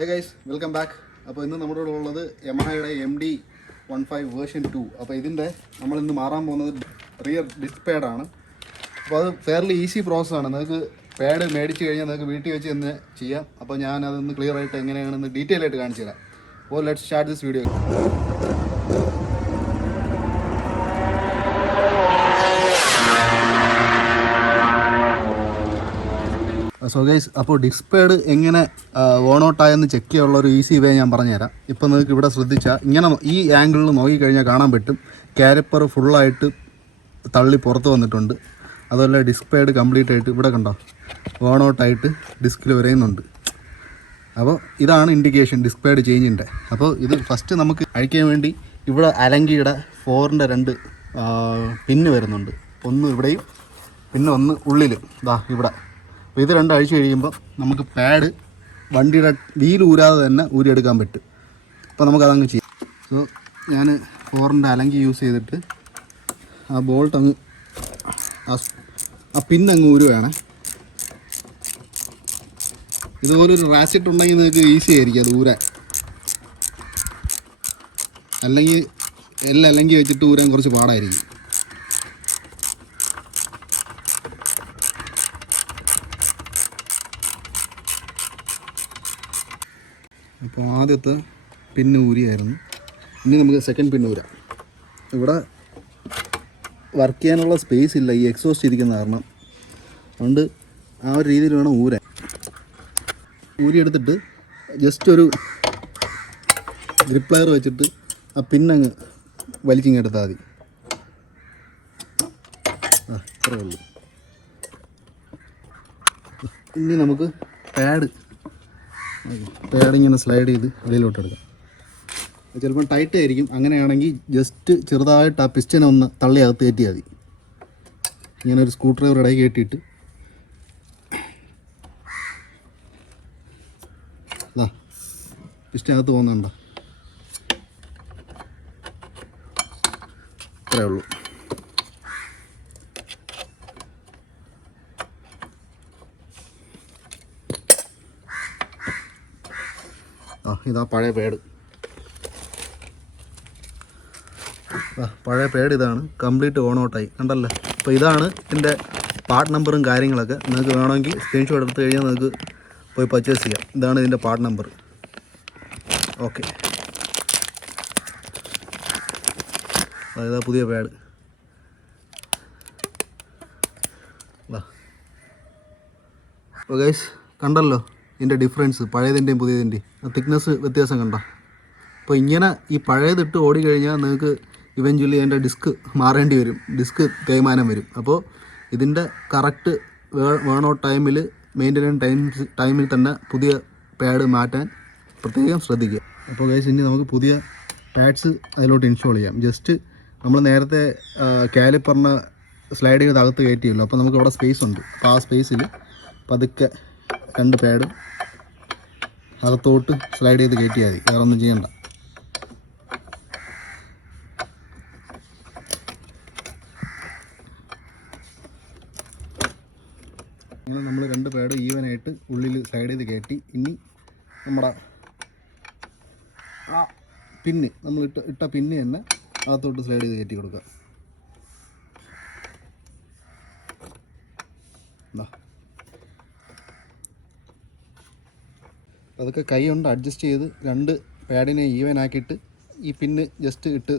Hey guys, welcome back. അപ്പോൾ ഇന്ന് നമ്മുടെ കൂടെ ഉള്ളത് യമഹയുടെ MT15 വേർഷൻ 2. അപ്പോൾ ഇതിൻ്റെ നമ്മളിന്ന് മാറാൻ പോകുന്നത് റിയർ ഡിസ്ക് പാഡാണ്. അപ്പോൾ അത് ഫെയർലി ഈസി പ്രോസസ്സാണ്. നിങ്ങൾക്ക് പാഡ് മേടിച്ച് കഴിഞ്ഞാൽ നിങ്ങൾക്ക് വീട്ടിൽ വെച്ച് തന്നെ ചെയ്യാം. അപ്പോൾ ഞാൻ അതൊന്ന് ക്ലിയർ ആയിട്ട് എങ്ങനെയാണെന്ന് ഡീറ്റെയിൽ ആയിട്ട് കാണിച്ചു തരാം. അപ്പോൾ let's start this video. So guys, അപ്പോൾ ഡിസ്ക് പാഡ് എങ്ങനെ ഓൺ ഔട്ടായെന്ന് ചെക്ക് ചെയ്യാനുള്ള ഒരു ഈസി വേ ഞാൻ പറഞ്ഞുതരാം. ഇപ്പോൾ നിങ്ങൾക്ക് ഇവിടെ ശ്രദ്ധിച്ചാൽ ഇങ്ങനെ ഈ ആംഗിളിൽ നോക്കിക്കഴിഞ്ഞാൽ കാണാൻ പറ്റും കാലിപ്പർ ഫുള്ളായിട്ട് തള്ളി പുറത്ത് വന്നിട്ടുണ്ട്. അതുപോലെ ഡിസ്ക് പാഡ് കംപ്ലീറ്റ് ആയിട്ട് ഇവിടെ കണ്ടോ ഓൺ ഔട്ടായിട്ട് ഡിസ്കിൽ വരയുന്നുണ്ട്. അപ്പോൾ ഇതാണ് ഇൻഡിക്കേഷൻ ഡിസ്ക് പാഡ് ചേഞ്ചിൻ്റെ. അപ്പോൾ ഇത് ഫസ്റ്റ് നമുക്ക് അഴിക്കാൻ വേണ്ടി ഇവിടെ അലങ്കിയുടെ 4ൻ്റെ 2 പിന്ന് വരുന്നുണ്ട്. ഒന്ന് ഇവിടെയും പിന്നെ ഒന്ന് ഉള്ളിൽ ഇതാ ഇവിടെ. അപ്പോൾ ഇത് രണ്ടും അഴിച്ച് കഴിയുമ്പോൾ നമുക്ക് പാഡ് വണ്ടിയുടെ വീൽ ഊരാതെ തന്നെ ഊരിയെടുക്കാൻ പറ്റും. അപ്പോൾ നമുക്കതങ്ങ് ചെയ്യാം. സോ ഞാൻ 4ൻ്റെ അലങ്കി യൂസ് ചെയ്തിട്ട് ആ ബോൾട്ട് അങ്ങ് ആ പിന്നങ്ങ് ഊരുവാണ്. ഇതുപോലൊരു റാസിറ്റ് ഉണ്ടെങ്കിൽ നിങ്ങൾക്ക് ഈസി ആയിരിക്കും അത് ഊരാൻ. അല്ലെങ്കിൽ എല്ലാം അലങ്കി വെച്ചിട്ട് ഊരാൻ കുറച്ച് പാടായിരിക്കും. അപ്പോൾ ആദ്യത്തെ പിന്ന് ഊരിയായിരുന്നു. ഇനി നമുക്ക് സെക്കൻഡ് പിന്ന് ഊരാം. ഇവിടെ വർക്ക് ചെയ്യാനുള്ള സ്പേസ് ഇല്ല ഈ എക്സോസ്റ്റ് ഇരിക്കുന്ന കാരണം. അതുകൊണ്ട് ആ ഒരു രീതിയിൽ വേണം ഊരാൻ. ഊരിയെടുത്തിട്ട് ജസ്റ്റ് ഒരു ഗ്രിപ്പ് പ്ലെയർ വെച്ചിട്ട് ആ പിന്നങ്ങ് വലിച്ചിങ്ങെടുത്താൽ മതി. ഇത്രയേ ഉള്ളൂ. ഇനി നമുക്ക് പാഡിങ്ങനെ സ്ലൈഡ് ചെയ്ത് വെളിയിലോട്ട് എടുക്കാം. ചിലപ്പോൾ ടൈറ്റ് ആയിരിക്കും. അങ്ങനെയാണെങ്കിൽ ജസ്റ്റ് ചെറുതായിട്ട് ആ പിസ്റ്റനെ ഒന്ന് തള്ളി അകത്ത് കയറ്റിയാൽ മതി. ഇങ്ങനെ ഒരു സ്ക്രൂ ഡ്രൈവർ ഇടയിൽ കയറ്റിയിട്ട് അതാ പിസ്റ്റൻ അകത്ത് പോകുന്നുണ്ടോ? അത്രേ ഉള്ളൂ. ഇതാ പഴയ പാഡ്. പഴയ പാഡ് ഇതാണ്. കംപ്ലീറ്റ് ഓൺ ഔട്ടായി കണ്ടല്ലോ. അപ്പോൾ ഇതാണ് ഇതിൻ്റെ പാർട്ട് നമ്പറും കാര്യങ്ങളൊക്കെ. നിങ്ങൾക്ക് വേണമെങ്കിൽ സ്ക്രീൻഷോട്ട് എടുത്ത് കഴിഞ്ഞാൽ നിങ്ങൾക്ക് പോയി പർച്ചേസ് ചെയ്യാം. ഇതാണ് ഇതിൻ്റെ പാർട്ട് നമ്പർ. ഓക്കെ, അതായത് പുതിയ പാഡ്. അപ്പോൾ ഗൈസ് കണ്ടല്ലോ ഇതിൻ്റെ ഡിഫറൻസ് പഴയതിൻ്റെയും പുതിയതിൻ്റെയും തിക്നെസ് വ്യത്യാസം കണ്ടോ. അപ്പോൾ ഇങ്ങനെ ഈ പഴയതിട്ട് ഓടിക്കഴിഞ്ഞാൽ നിങ്ങൾക്ക് ഇവഞ്ച്വലി അതിൻ്റെ ഡിസ്ക് മാറേണ്ടി വരും, ഡിസ്ക് തേയ്മാനം വരും. അപ്പോൾ ഇതിൻ്റെ കറക്റ്റ് വേൺ ഔട്ട് ടൈമിൽ മെയിൻ്റനൻസ് ടൈമിൽ തന്നെ പുതിയ പാഡ് മാറ്റാൻ പ്രത്യേകം ശ്രദ്ധിക്കുക. അപ്പോൾ ഗൈസ് ഇനി നമുക്ക് പുതിയ പാഡ്സ് അതിലോട്ട് ഇൻസ്റ്റാൾ ചെയ്യാം. ജസ്റ്റ് നമ്മൾ നേരത്തെ കാലിപ്പറിന് സ്ലൈഡ് ചെയ്ത് അകത്ത് കയറ്റിയല്ലോ. അപ്പോൾ നമുക്ക് അവിടെ സ്പേസ് ഉണ്ട്. അപ്പോൾ ആ സ്പേസിൽ പതുക്കെ 2 പാഡ് അകത്തോട്ട് സ്ലൈഡ് ചെയ്ത് കയറ്റിയാൽ മതി. വേറെ ഒന്നും ചെയ്യണ്ട. അങ്ങനെ നമ്മൾ 2 പാഡ് ഈവനായിട്ട് ഉള്ളിൽ സ്ലൈഡ് ചെയ്ത് കയറ്റി. ഇനി നമ്മുടെ ആ പിന്ന് നമ്മൾ ഇട്ട പിന്ന് തന്നെ അകത്തോട്ട് സ്ലൈഡ് ചെയ്ത് കയറ്റി കൊടുക്കുക. എന്താ അതൊക്കെ കൈ കൊണ്ട് അഡ്ജസ്റ്റ് ചെയ്ത് 2 പാഡിനെ ഈവൻ ആക്കിയിട്ട് ഈ പിന്ന് ജസ്റ്റ് ഇട്ട്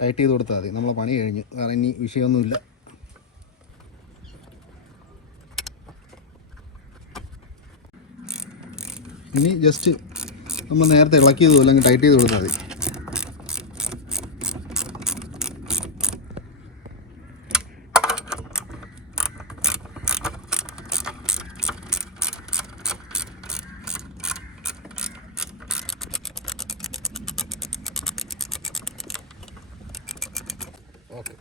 ടൈറ്റ് ചെയ്ത് കൊടുത്താൽ മതി. നമ്മളെ പണി കഴിഞ്ഞു. വേറെ ഇനി വിഷയമൊന്നുമില്ല. ഇനി ജസ്റ്റ് നമ്മൾ നേരത്തെ ഇളക്കിയതുപോലെ അങ്ങ് ടൈറ്റ് ചെയ്ത് കൊടുത്താൽ മതി. ഓക്കെ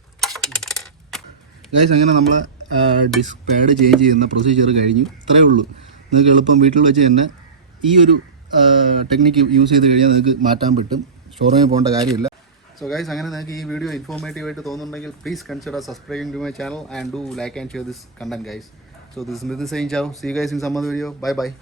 ഗൈസ്, അങ്ങനെ നമ്മളെ ഡിസ്ക് പാഡ് ചേഞ്ച് ചെയ്യുന്ന പ്രൊസീജിയർ കഴിഞ്ഞു. ഇത്രയേ ഉള്ളൂ. നിങ്ങൾക്ക് എളുപ്പം വീട്ടിൽ വെച്ച് തന്നെ ഈ ഒരു ടെക്നിക്ക് യൂസ് ചെയ്ത് കഴിഞ്ഞാൽ നിങ്ങൾക്ക് മാറ്റാൻ പറ്റും. ഷോറൂമിൽ പോകേണ്ട കാര്യമില്ല. സോ ഗൈസ്, അങ്ങനെ നിങ്ങൾക്ക് ഈ വീഡിയോ ഇൻഫോർമേറ്റീവ് ആയിട്ട് തോന്നുന്നുണ്ടെങ്കിൽ please consider subscribing to my channel and do like and share this content guys. So this is Nitin saying ciao. See you guys in some other video. Bye bye.